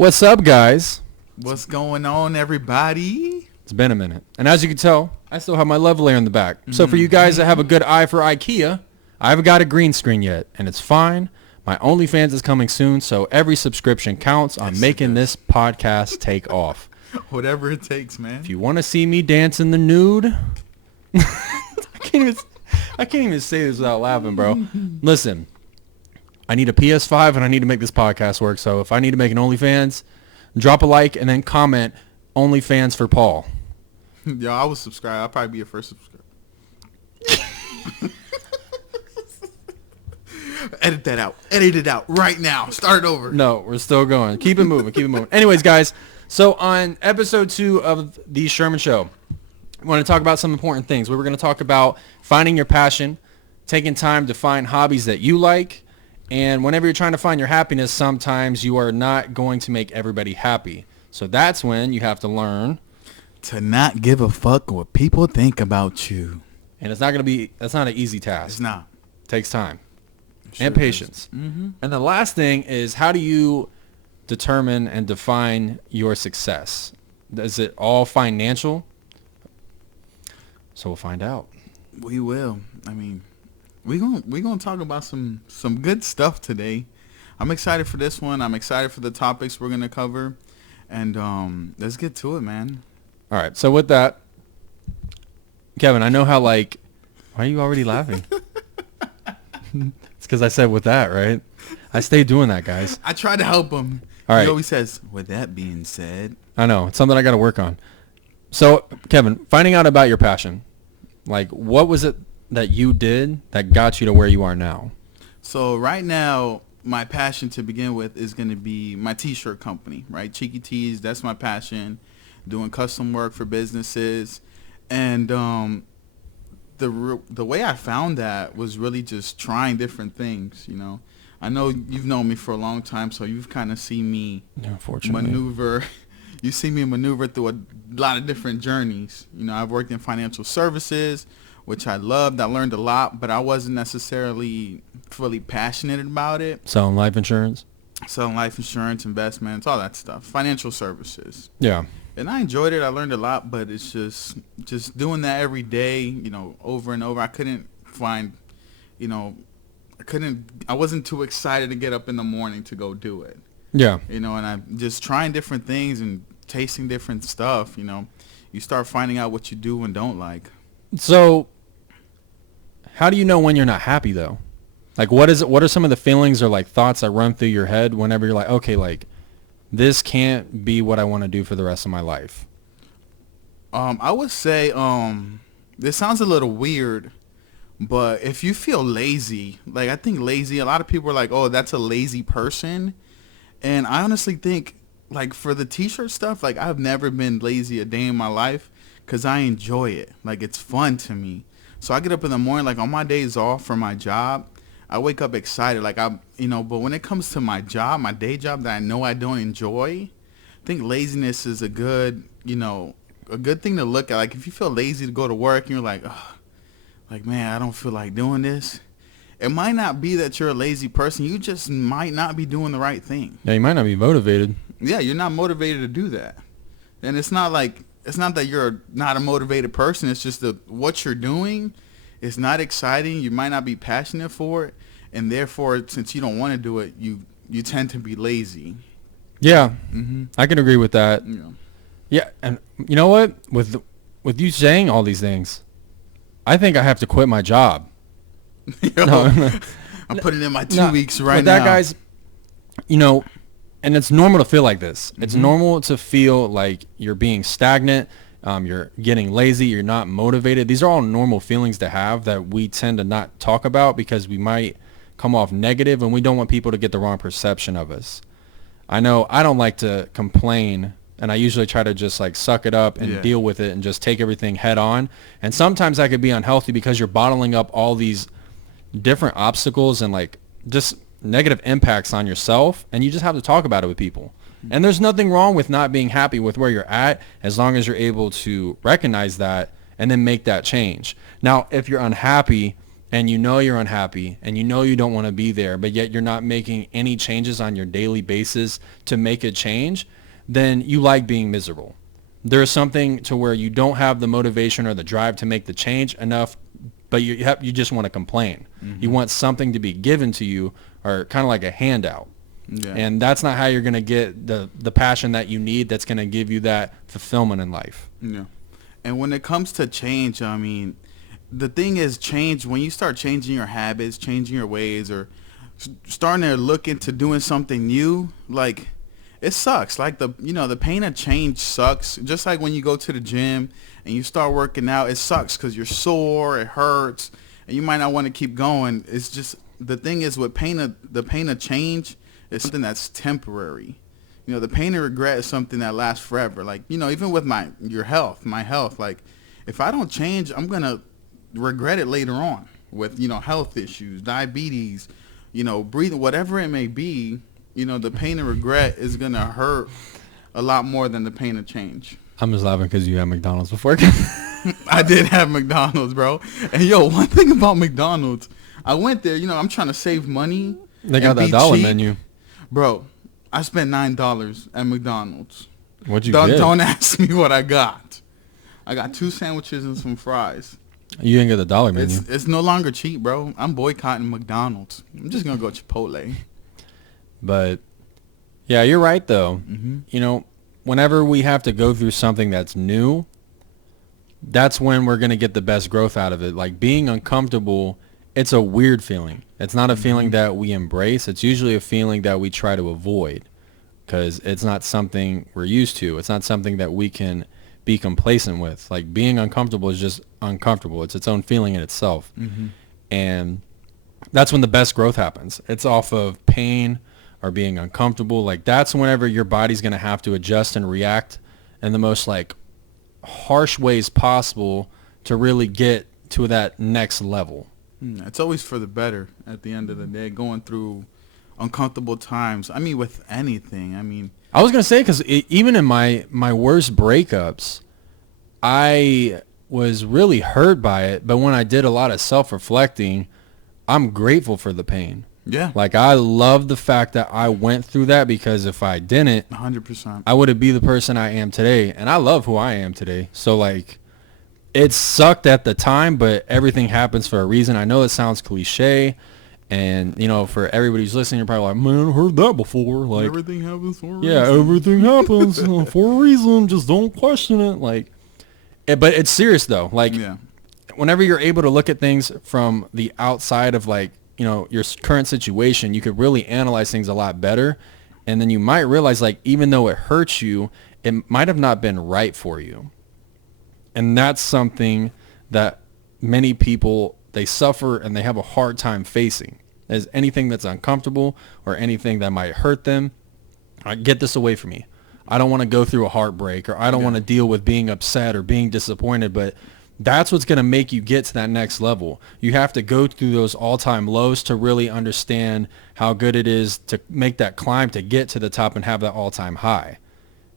What's up, guys? What's going on, everybody? It's been a minute. And as you can tell, I still have my level layer in the back. So for you guys that have a good eye for IKEA, I haven't got a green screen yet, and it's fine. My OnlyFans is coming soon, so every subscription counts on making this podcast take off. Whatever it takes, man. If you want to see me dance in the nude, I can't even say this without laughing, bro. Listen, I need a PS5 and I need to make this podcast work. So if I need to make an OnlyFans, drop a like and then comment OnlyFans for Paul. Yo, I will subscribe. I'll probably be your first subscriber. Edit that out. Edit it out right now. Start over. No, we're still going. Keep it moving. Keep it moving. Anyways, guys, so on episode 2 of the Sherman Show, I want to talk about some important things. We were going to talk about finding your passion, taking time to find hobbies that you like, and whenever you're trying to find your happiness, sometimes you are not going to make everybody happy. So that's when you have to learn to not give a fuck what people think about you. And that's not an easy task. It's not. It takes time Sure and patience. Mm-hmm. And the last thing is, how do you determine and define your success? Is it all financial? So we'll find out. We will. I mean, we gonna talk about some good stuff today. I'm excited for this one. I'm excited for the topics we're gonna cover, and let's get to it, man. All right. So with that, Kevin, I know how why are you already laughing? It's because I said with that, right? I stay doing that, guys. I try to help him. All right. He always says, "With that being said," I know it's something I got to work on. So Kevin, finding out about your passion, what was it that you did that got you to where you are now? So right now, my passion to begin with is going to be my t-shirt company, right? Cheeky Tees, that's my passion. Doing custom work for businesses. And the way I found that was really just trying different things, you know. I know you've known me for a long time, so you've kind of seen me maneuver. You see me maneuver through a lot of different journeys. You know, I've worked in financial services, which I loved. I learned a lot, but I wasn't necessarily fully passionate about it. Selling life insurance, investments, all that stuff. Financial services. Yeah. And I enjoyed it. I learned a lot, but it's just doing that every day, you know, over and over. I couldn't find, you know, I wasn't too excited to get up in the morning to go do it. Yeah. You know, and I'm just trying different things and tasting different stuff, you know. You start finding out what you do and don't like. So how do you know when you're not happy though? What are some of the feelings or thoughts that run through your head whenever you're okay, this can't be what I want to do for the rest of my life? I would say this sounds a little weird, but if you feel lazy, I think lazy, a lot of people are like, "Oh, that's a lazy person." And I honestly think for the t-shirt stuff, I've never been lazy a day in my life cuz I enjoy it. It's fun to me. So I get up in the morning, on my days off from my job, I wake up excited, but when it comes to my job, my day job that I know I don't enjoy, I think laziness is a good thing to look at. If you feel lazy to go to work and you're man, I don't feel like doing this. It might not be that you're a lazy person. You just might not be doing the right thing. Yeah, you might not be motivated. Yeah, you're not motivated to do that. And it's not that you're not a motivated person. It's just that what you're doing is not exciting. You might not be passionate for it. And therefore, since you don't want to do it, you tend to be lazy. Yeah, Mm-hmm. I can agree with that. Yeah. Yeah, and you know what? With you saying all these things, I think I have to quit my job. Yo, No. I'm putting in my 2 weeks right but now. that guy's, and it's normal to feel like this. It's normal to feel like you're being stagnant. You're getting lazy. You're not motivated. These are all normal feelings to have that we tend to not talk about because we might come off negative and we don't want people to get the wrong perception of us. I know I don't like to complain, and I usually try to just suck it up and deal with it and just take everything head on. And sometimes that could be unhealthy because you're bottling up all these different obstacles and just negative impacts on yourself, and you just have to talk about it with people. And there's nothing wrong with not being happy with where you're at as long as you're able to recognize that and then make that change. Now, if you're unhappy and you know you're unhappy and you know you don't want to be there, but yet you're not making any changes on your daily basis to make a change, then you like being miserable. There's something to where you don't have the motivation or the drive to make the change enough, but you just want to complain. Mm-hmm. You want something to be given to you, or kind of like a handout. Yeah. And that's not how you're going to get the passion that you need that's going to give you that fulfillment in life. Yeah. And when it comes to change, I mean, the thing is, change, when you start changing your habits, changing your ways, or starting to look into doing something new, like, it sucks. Like, the pain of change sucks. Just like when you go to the gym and you start working out, it sucks because you're sore, it hurts, and you might not want to keep going. It's just, the thing is, with the pain of change is something that's temporary. The pain of regret is something that lasts forever. Like, even with my health, like, if I don't change, I'm going to regret it later on with, health issues, diabetes, breathing, whatever it may be. The pain and regret is going to hurt a lot more than the pain of change. I'm just laughing because you had McDonald's before. I did have McDonald's, bro. And one thing about McDonald's, I went there, I'm trying to save money. They got that dollar menu. Bro, I spent $9 at McDonald's. What'd you get? Don't ask me what I got. I got 2 sandwiches and some fries. You didn't get the dollar menu. It's no longer cheap, bro. I'm boycotting McDonald's. I'm just going to go Chipotle. But, yeah, you're right, though. Mm-hmm. Whenever we have to go through something that's new, that's when we're going to get the best growth out of it. Like, being uncomfortable, it's a weird feeling. It's not a feeling that we embrace. It's usually a feeling that we try to avoid because it's not something we're used to. It's not something that we can be complacent with. Like, being uncomfortable is just uncomfortable. It's its own feeling in itself. Mm-hmm. And that's when the best growth happens. It's off of pain or being uncomfortable. Like, that's whenever your body's going to have to adjust and react in the most, like, harsh ways possible to really get to that next level. It's always for the better at the end of the day, going through uncomfortable times. I mean, with anything. I was going to say, because even in my worst breakups, I was really hurt by it. But when I did a lot of self-reflecting, I'm grateful for the pain. Yeah. Like, I love the fact that I went through that, because if I didn't, 100%, I wouldn't be the person I am today. And I love who I am today. So, like, it sucked at the time, but everything happens for a reason. I know it sounds cliche, and, for everybody who's listening, you're probably like, man, I heard that before. Like, everything happens for a reason. Yeah, everything happens for a reason. Just don't question it. Like, but it's serious, though. Like, whenever you're able to look at things from the outside of, like, your current situation, you could really analyze things a lot better. And then you might realize, like, even though it hurts you, it might have not been right for you. And that's something that many people, they suffer and they have a hard time facing. Is anything that's uncomfortable or anything that might hurt them, get this away from me. I don't want to go through a heartbreak, or I don't want to deal with being upset or being disappointed, but that's what's going to make you get to that next level. You have to go through those all-time lows to really understand how good it is to make that climb to get to the top and have that all-time high.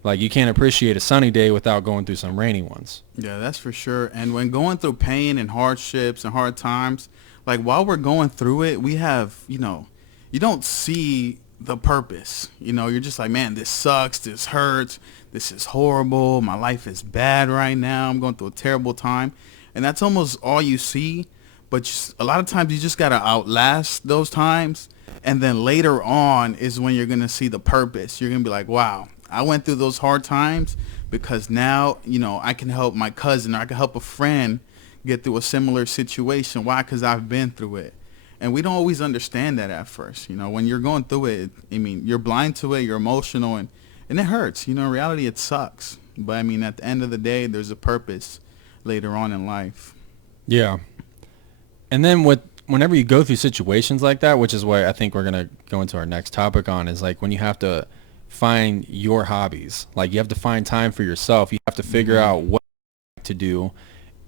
Like, you can't appreciate a sunny day without going through some rainy ones. Yeah, that's for sure. And when going through pain and hardships and hard times, like, while we're going through it, we have, you don't see the purpose. You're just like, man, this sucks. This hurts. This is horrible. My life is bad right now. I'm going through a terrible time. And that's almost all you see. But a lot of times you just got to outlast those times. And then later on is when you're going to see the purpose. You're going to be like, wow, I went through those hard times because now, I can help my cousin, or I can help a friend get through a similar situation. Why? Because I've been through it. And we don't always understand that at first. When you're going through it, you're blind to it, you're emotional, and it hurts. In reality, it sucks. But, at the end of the day, there's a purpose later on in life. Yeah. And then whenever you go through situations like that, which is what I think we're going to go into our next topic on, is like when you have to find your hobbies. Like, you have to find time for yourself. You have to figure out what to do.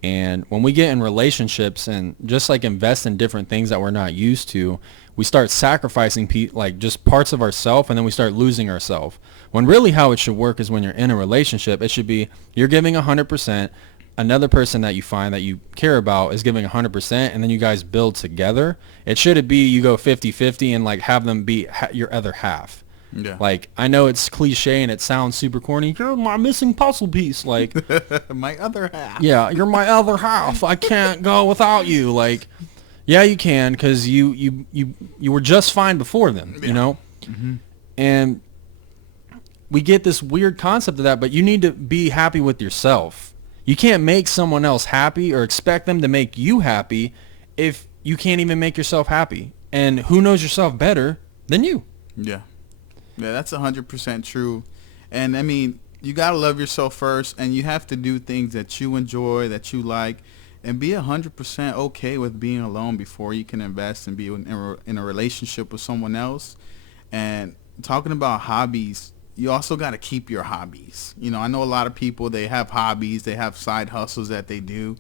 And when we get in relationships and just like invest in different things that we're not used to, we start sacrificing like just parts of ourselves, and then we start losing ourselves. When really how it should work is when you're in a relationship, it should be you're giving 100%, another person that you find that you care about is giving 100% and then you guys build together, it shouldn't be you go 50-50 and like have them be your other half. Yeah. Like, I know it's cliche and it sounds super corny. You're my missing puzzle piece. Like, My other half. yeah, you're my other half. I can't go without you. Like, yeah, you can, because you were just fine before them, you know? Mm-hmm. And we get this weird concept of that, but you need to be happy with yourself. You can't make someone else happy or expect them to make you happy if you can't even make yourself happy. And who knows yourself better than you? Yeah. Yeah, that's 100% true. And I mean, you got to love yourself first, and you have to do things that you enjoy, that you like, and be 100% okay with being alone before you can invest and be in a relationship with someone else. And talking about hobbies, you also got to keep your hobbies. You know, I know a lot of people, they have hobbies, they have side hustles that they do,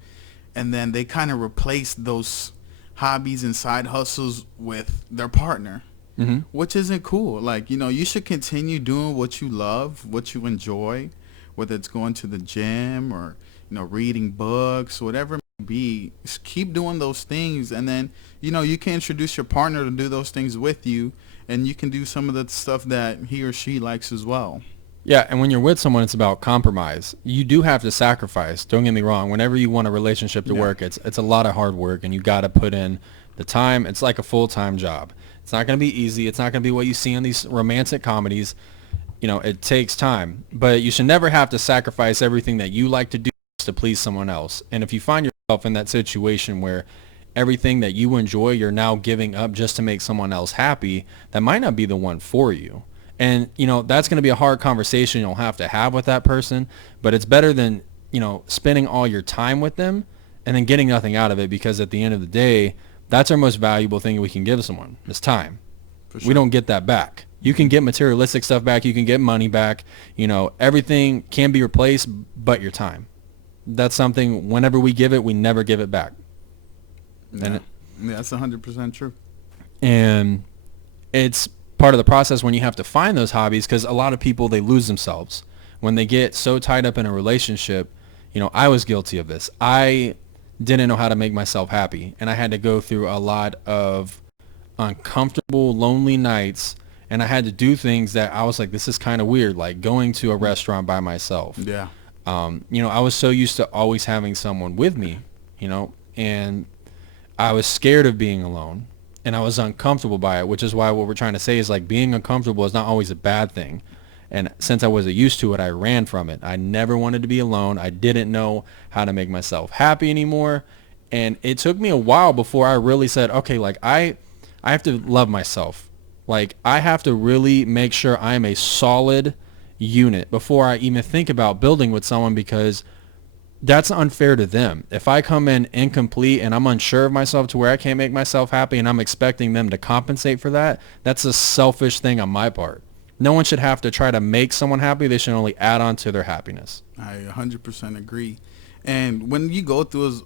and then they kind of replace those hobbies and side hustles with their partner. Mm-hmm. Which isn't cool. Like, you know, you should continue doing what you love, what you enjoy, whether it's going to the gym or, you know, reading books, whatever it may be. Just keep doing those things, and then, you know, you can introduce your partner to do those things with you, and you can do some of the stuff that he or she likes as well. Yeah, and when you're with someone, it's about compromise. You do have to sacrifice. Don't get me wrong. Whenever you want a relationship to work, it's a lot of hard work, and you got to put in the time. It's like a full-time job. It's not going to be easy. It's not going to be what you see in these romantic comedies. You know, it takes time. But you should never have to sacrifice everything that you like to do to please someone else. And if you find yourself in that situation where everything that you enjoy, you're now giving up just to make someone else happy, that might not be the one for you. And, you know, that's going to be a hard conversation you'll have to have with that person. But it's better than, you know, spending all your time with them and then getting nothing out of it, because at the end of the day, that's our most valuable thing we can give someone, is time. Sure. We don't get that back. You can get materialistic stuff back. You can get money back. You know, everything can be replaced but your time. That's something, whenever we give it, we never give it back. Yeah, that's 100% true. And it's part of the process when you have to find those hobbies, because a lot of people, they lose themselves. When they get so tied up in a relationship, you know, I was guilty of this. I didn't know how to make myself happy, and I had to go through a lot of uncomfortable, lonely nights, and I had to do things that I was like, this is kind of weird, like going to a restaurant by myself. Yeah. You know, I was so used to always having someone with me, you know, and I was scared of being alone, and I was uncomfortable by it, which is why what we're trying to say is, like, being uncomfortable is not always a bad thing. And since I wasn't used to it, I ran from it. I never wanted to be alone. I didn't know how to make myself happy anymore. And it took me a while before I really said, okay, like, I have to love myself. Like, I have to really make sure I am a solid unit before I even think about building with someone, because that's unfair to them. If I come in incomplete and I'm unsure of myself to where I can't make myself happy and I'm expecting them to compensate for that, that's a selfish thing on my part. No one should have to try to make someone happy. They should only add on to their happiness. I 100% agree. And when you go through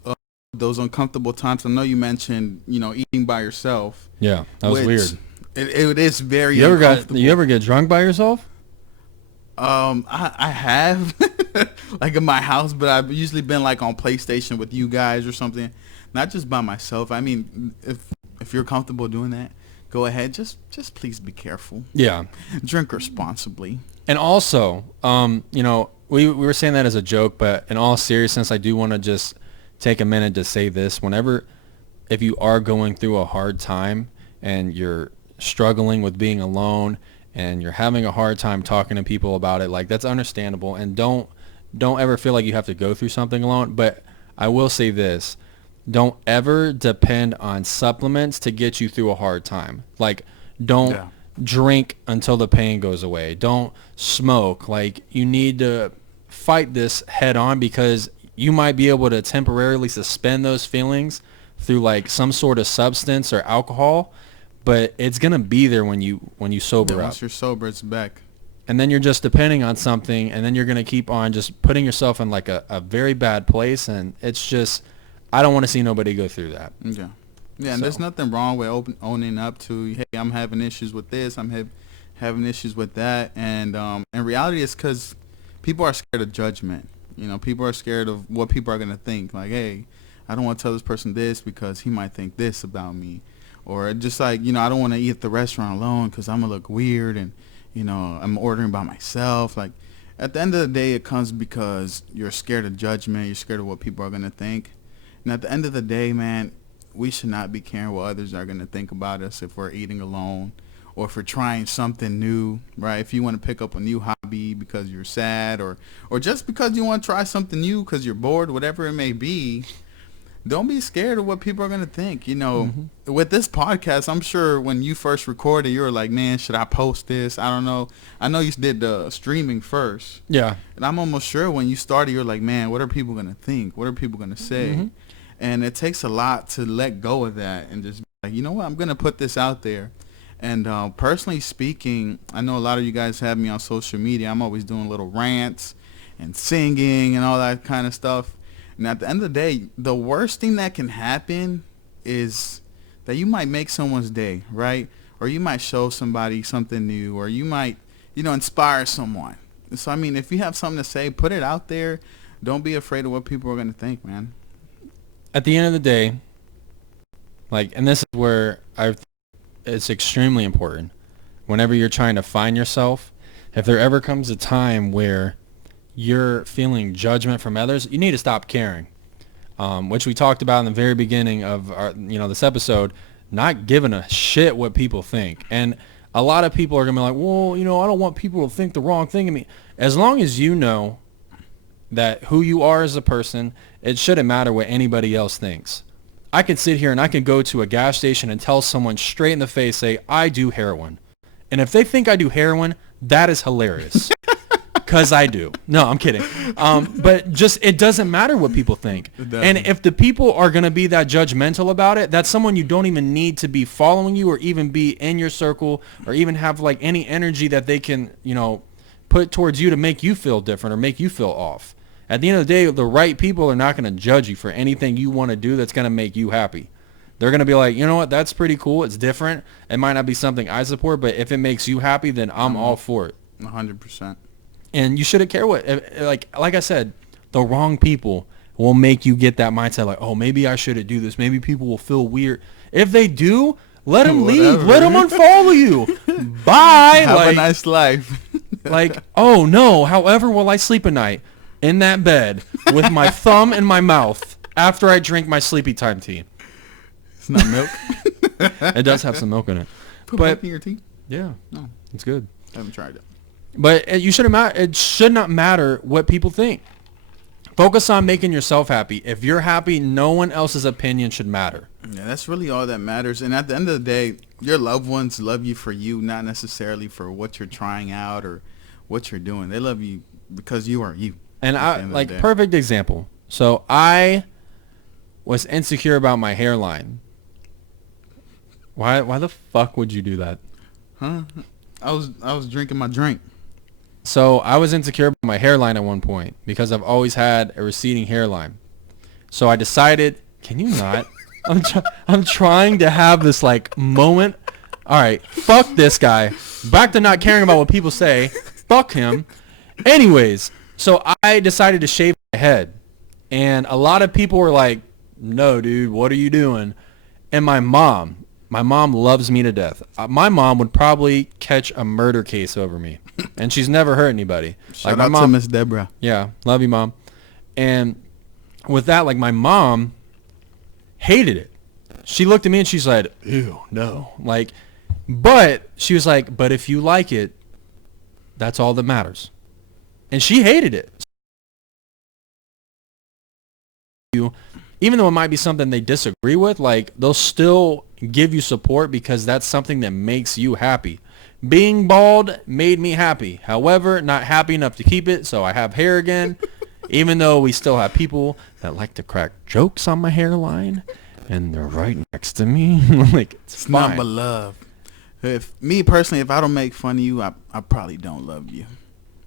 those uncomfortable times, I know you mentioned, you know, eating by yourself. Yeah, that was weird. It is very uncomfortable. You ever get drunk by yourself? I have, like, in my house, but I've usually been like on PlayStation with you guys or something, not just by myself. I mean, if you're comfortable doing that, go ahead. Just please be careful. Yeah. Drink responsibly. And also, you know, we were saying that as a joke, but in all seriousness, I do want to just take a minute to say this. If you are going through a hard time and you're struggling with being alone and you're having a hard time talking to people about it, like, that's understandable. And don't ever feel like you have to go through something alone. But I will say this. Don't ever depend on supplements to get you through a hard time. Like, don't drink until the pain goes away. Don't smoke. Like, you need to fight this head on, because you might be able to temporarily suspend those feelings through, like, some sort of substance or alcohol, but it's going to be there when you sober up. Once you're sober, it's back. And then you're just depending on something, and then you're going to keep on just putting yourself in, like, a very bad place, and it's just, I don't want to see nobody go through that. Yeah. Yeah, and there's nothing wrong with owning up to, hey, I'm having issues with this, I'm having issues with that, and in reality, it's because people are scared of judgment. You know, people are scared of what people are going to think. Like, hey, I don't want to tell this person this because he might think this about me. Or just like, you know, I don't want to eat at the restaurant alone because I'm going to look weird and, you know, I'm ordering by myself. Like, at the end of the day, it comes because you're scared of judgment. You're scared of what people are going to think. And at the end of the day, man, we should not be caring what others are going to think about us if we're eating alone or if we're trying something new, right? If you want to pick up a new hobby because you're sad or just because you want to try something new because you're bored, whatever it may be, don't be scared of what people are going to think. You know, with this podcast, I'm sure when you first recorded, you were like, man, should I post this? I don't know. I know you did the streaming first. Yeah. And I'm almost sure when you started, you're like, man, what are people going to think? What are people going to say? And it takes a lot to let go of that and just be like, you know what, I'm going to put this out there. And personally speaking, I know a lot of you guys have me on social media. I'm always doing little rants and singing and all that kind of stuff. And at the end of the day, the worst thing that can happen is that you might make someone's day, right? Or you might show somebody something new, or you might, you know, inspire someone. So, I mean, if you have something to say, put it out there. Don't be afraid of what people are going to think, man. At the end of the day, like, and this is where it's extremely important. Whenever you're trying to find yourself, if there ever comes a time where you're feeling judgment from others, you need to stop caring. Which we talked about in the very beginning of our, you know, this episode, not giving a shit what people think. And a lot of people are gonna be like, well, you know, I don't want people to think the wrong thing of me. As long as you know that who you are as a person, it shouldn't matter what anybody else thinks. I could sit here and I could go to a gas station and tell someone straight in the face, say, I do heroin. And if they think I do heroin, that is hilarious. Because I do. No, I'm kidding. But just, it doesn't matter what people think. And if the people are going to be that judgmental about it, that's someone you don't even need to be following you or even be in your circle or even have like any energy that they can, you know, put towards you to make you feel different or make you feel off. At the end of the day, the right people are not going to judge you for anything you want to do that's going to make you happy. They're going to be like, you know what, that's pretty cool. It's different. It might not be something I support, but if it makes you happy, then I'm all for it. 100%. And you shouldn't care what, like I said, the wrong people will make you get that mindset like, oh, maybe I shouldn't do this. Maybe people will feel weird. If they do, let them leave. Let them unfollow you. Bye. Have a nice life. Like, oh, no, however will I sleep at night? In that bed with my thumb in my mouth after I drink my sleepy time tea. It's not milk. It does have some milk in it. Put milk in your tea? Yeah. No. It's good. I haven't tried it. But it should not matter what people think. Focus on making yourself happy. If you're happy, no one else's opinion should matter. Yeah, that's really all that matters. And at the end of the day, your loved ones love you for you, not necessarily for what you're trying out or what you're doing. They love you because you are you. And I, like, perfect example. So I was insecure about my hairline. Why the fuck would you do that? Huh? I was drinking my drink. So I was insecure about my hairline at one point because I've always had a receding hairline. So I decided, can you not? I'm trying to have this like moment. All right, fuck this guy. Back to not caring about what people say. Fuck him. Anyways, so I decided to shave my head. And a lot of people were like, no, dude, what are you doing? And my mom loves me to death. My mom would probably catch a murder case over me. And she's never hurt anybody. Shout out to Miss Deborah. Yeah, love you, Mom. And with that, like, my mom hated it. She looked at me and she's like, ew, no. Like, but she was like, but if you like it, that's all that matters. And she hated it. Even though it might be something they disagree with, like, they'll still give you support because that's something that makes you happy. Being bald made me happy. However, not happy enough to keep it, so I have hair again. Even though we still have people that like to crack jokes on my hairline, and they're right next to me. Like, it's not but love. If me personally, if I don't make fun of you, I probably don't love you.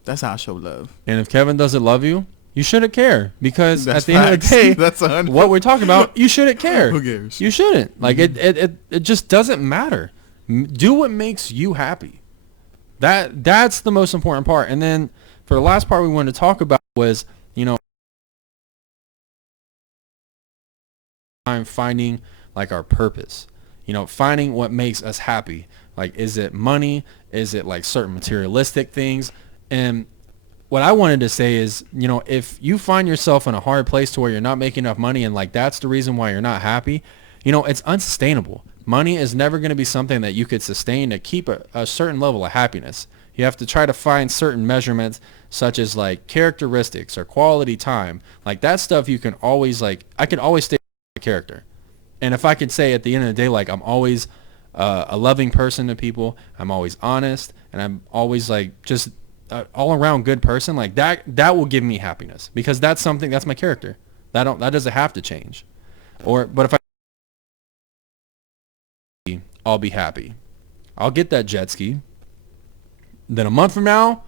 That's how I show love. And if Kevin doesn't love you, you shouldn't care because that's at the end of the day, that's what we're talking about, you shouldn't care. Who cares? You shouldn't. Like, it just doesn't matter. Do what makes you happy. That's the most important part. And then for the last part we wanted to talk about was, you know, time finding like our purpose, finding what makes us happy. Like, is it money? Is it like certain materialistic things? And what I wanted to say is, if you find yourself in a hard place to where you're not making enough money and like that's the reason why you're not happy, it's unsustainable. Money is never going to be something that you could sustain to keep a certain level of happiness. You have to try to find certain measurements such as like characteristics or quality time. Like that stuff you can always I can always stay with my character. And if I could say at the end of the day, like I'm always a loving person to people, I'm always honest, and I'm always like just all around good person, like that will give me happiness because that's my character. That doesn't have to change. But if I'll be happy. I'll get that jet ski. Then a month from now,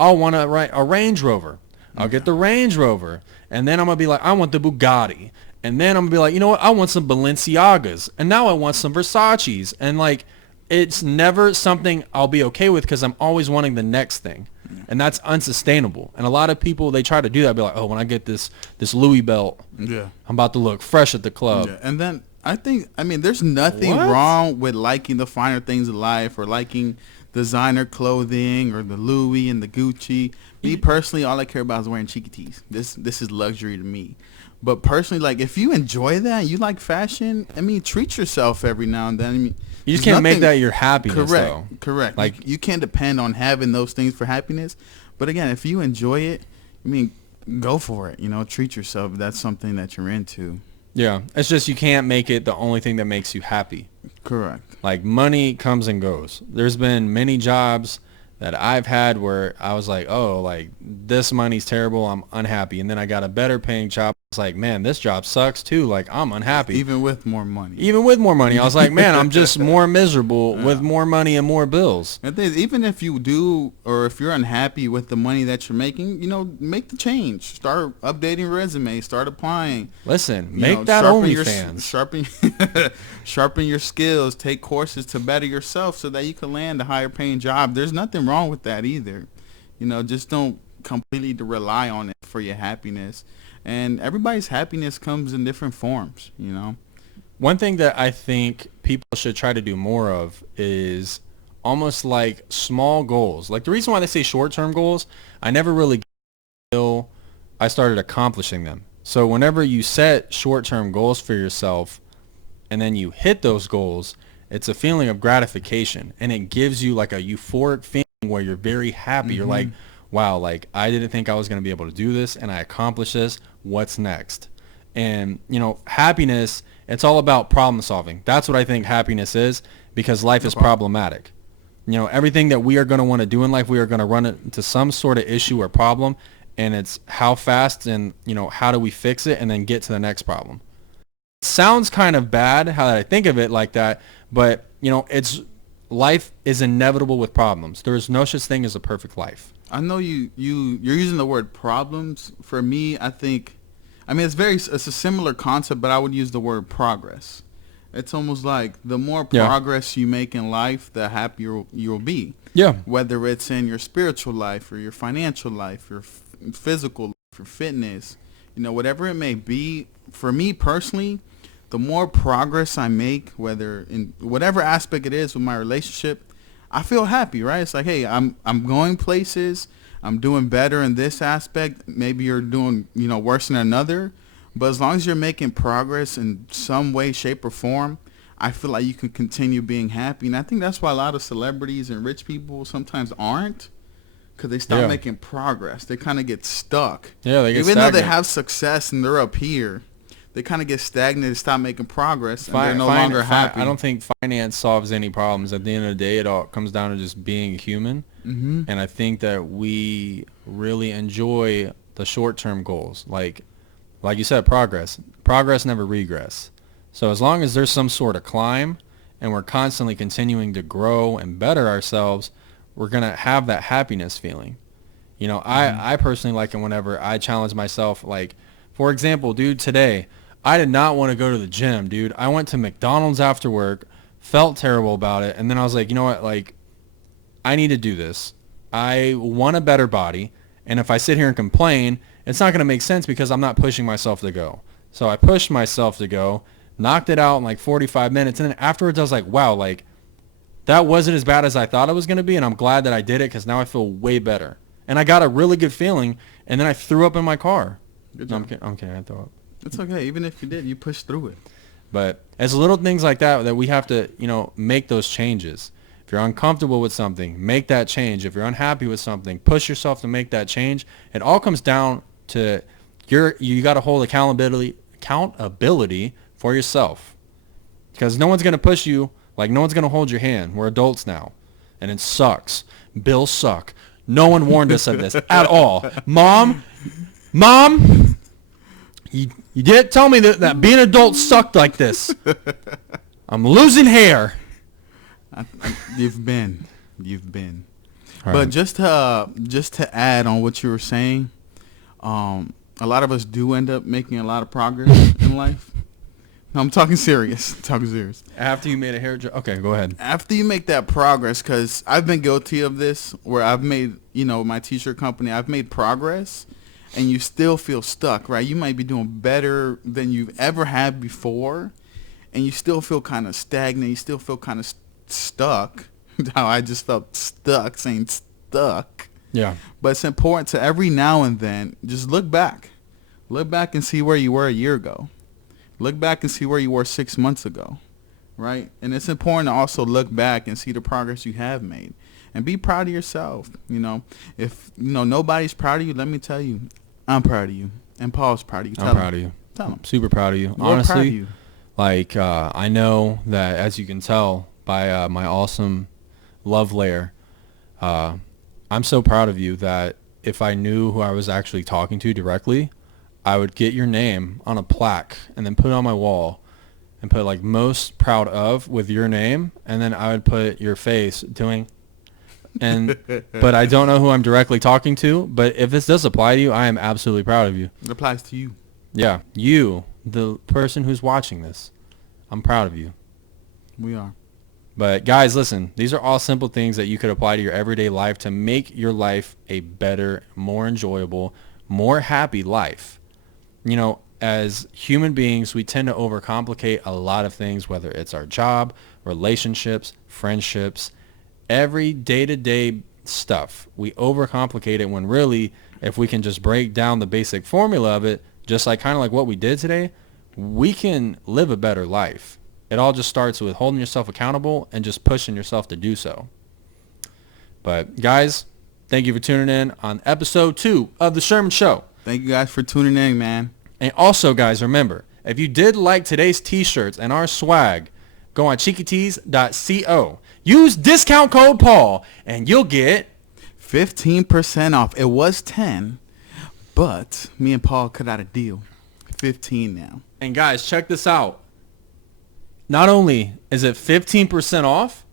I'll want a Range Rover. I'll get the Range Rover. And then I'm going to be like, I want the Bugatti. And then I'm going to be like, you know what? I want some Balenciagas. And now I want some Versace's. And like, it's never something I'll be okay with because I'm always wanting the next thing. And that's unsustainable. And a lot of people, they try to do that. Be like, oh, when I get this Louis belt, I'm about to look fresh at the club. Yeah. And then there's nothing wrong with liking the finer things in life or liking designer clothing or the Louis and the Gucci. Me personally, all I care about is wearing cheeky tees. This is luxury to me. But personally, like if you enjoy that, you like fashion, treat yourself every now and then. You just can't make that your happiness, though. Correct. Like you can't depend on having those things for happiness. But again, if you enjoy it, go for it. Treat yourself if that's something that you're into. Yeah, it's just you can't make it the only thing that makes you happy. Correct. Like money comes and goes. There's been many jobs that I've had where I was like, oh, like this money's terrible. I'm unhappy. And then I got a better paying job. It's like, man, this job sucks too. Like I'm unhappy. Even with more money. I was like, man, I'm just more miserable with more money and more bills. And even if you do, or if you're unhappy with the money that you're making, make the change. Start updating resume. Start applying. Listen, make that OnlyFans. Sharpen your skills. Take courses to better yourself so that you can land a higher paying job. There's nothing wrong with that either. Just don't completely rely on it for your happiness. And everybody's happiness comes in different forms, One thing that I think people should try to do more of is almost like small goals. Like the reason why they say short-term goals, I never really until I started accomplishing them. So whenever you set short-term goals for yourself and then you hit those goals, it's a feeling of gratification and it gives you like a euphoric feeling where you're very happy. You're like, wow, like I didn't think I was going to be able to do this and I accomplished this. What's next? And, happiness, it's all about problem solving. That's what I think happiness is because life is problematic. Everything that we are going to want to do in life, we are going to run into some sort of issue or problem, and it's how fast and, how do we fix it and then get to the next problem. It sounds kind of bad how I think of it like that, but, it's life is inevitable with problems. There is no such thing as a perfect life. I know you're using the word problems. For me, I think, it's a similar concept, but I would use the word progress. It's almost like the more progress you make in life, the happier you'll be. Yeah. Whether it's in your spiritual life or your financial life, your physical life, your fitness, whatever it may be. For me personally, the more progress I make, whether in whatever aspect it is with my relationship, I feel happy, right? It's like, hey, I'm going places. I'm doing better in this aspect. Maybe you're doing, worse in another. But as long as you're making progress in some way, shape, or form, I feel like you can continue being happy. And I think that's why a lot of celebrities and rich people sometimes aren't, because they stop making progress. They kind of get stuck. Yeah, they get Even stagnant. though they have success and they're up here, they kind of get stagnant and stop making progress, and they're no longer happy. I don't think finance solves any problems. At the end of the day, it all comes down to just being human. Mm-hmm. And I think that we really enjoy the short-term goals. Like you said, progress. Progress never regress. So as long as there's some sort of climb and we're constantly continuing to grow and better ourselves, we're going to have that happiness feeling. I personally like it whenever I challenge myself. Like, for example, dude, today, I did not want to go to the gym, dude. I went to McDonald's after work, felt terrible about it, and then I was like, you know what, like, I need to do this. I want a better body, and if I sit here and complain, it's not going to make sense because I'm not pushing myself to go. So I pushed myself to go. knocked it out in like 45 minutes. And then afterwards I was like, wow, like that wasn't as bad as I thought it was going to be. And I'm glad that I did it because now I feel way better. And I got a really good feeling. And then I threw up in my car. Good No, job. I'm kidding. I threw up. It's okay. Even if you did, you pushed through it. But it's little things like that that we have to, make those changes. If you're uncomfortable with something, make that change. If you're unhappy with something, push yourself to make that change. It all comes down to you got to hold accountability for yourself. Because no one's going to push you, like no one's going to hold your hand. We're adults now. And it sucks. Bills suck. No one warned us of this at all. Mom, you didn't tell me that being an adult sucked like this. I'm losing hair. You've been. All But right. just to add on what you were saying, a lot of us do end up making a lot of progress in life. No, I'm talking serious. After you made a hair joke. Okay, go ahead. After you make that progress, because I've been guilty of this, where I've made, my t-shirt company, I've made progress, and you still feel stuck, right? You might be doing better than you've ever had before, and you still feel kind of stagnant. You still feel kind of stuck. How I just felt stuck, saying stuck. Yeah. But it's important to every now and then just look back. Look back and see where you were a year ago. Look back and see where you were 6 months ago, right? And it's important to also look back and see the progress you have made. And be proud of yourself, If, nobody's proud of you, let me tell you, I'm proud of you. And Paul's proud of you. I'm proud of you. Tell him. Super proud of you. We're proud of Honestly, you. like I know that, as you can tell by my awesome love layer, I'm so proud of you that if I knew who I was actually talking to directly, I would get your name on a plaque and then put it on my wall and put like most proud of with your name, and then I would put your face doing but I don't know who I'm directly talking to, but if this does apply to you, I am absolutely proud of you. It applies to you. Yeah, you, the person who's watching this, I'm proud of you. We are. But guys, listen, these are all simple things that you could apply to your everyday life to make your life a better, more enjoyable, more happy life. As human beings, we tend to overcomplicate a lot of things, whether it's our job, relationships, friendships, every day-to-day stuff. We overcomplicate it when really, if we can just break down the basic formula of it, just like kind of like what we did today, we can live a better life. It all just starts with holding yourself accountable and just pushing yourself to do so. But guys, thank you for tuning in on episode 2 of The Sherman Show. Thank you guys for tuning in, man. And also, guys, remember, if you did like today's t-shirts and our swag, go on cheekytees.co. Use discount code Paul, and you'll get 15% off. It was 10, but me and Paul cut out a deal. 15 now. And guys, check this out. Not only is it 15% off,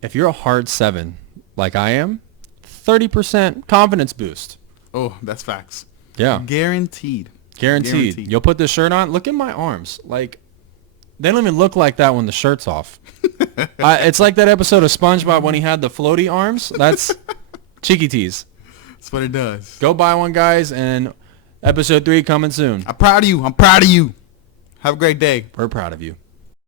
if you're a hard 7 like I am, 30% confidence boost. Oh, that's facts. Yeah. Guaranteed. Guaranteed. You'll put this shirt on. Look at my arms. Like, they don't even look like that when the shirt's off. It's like that episode of SpongeBob when he had the floaty arms. That's Cheeky Tees. That's what it does. Go buy one, guys, and episode 3 coming soon. I'm proud of you. Have a great day. We're proud of you.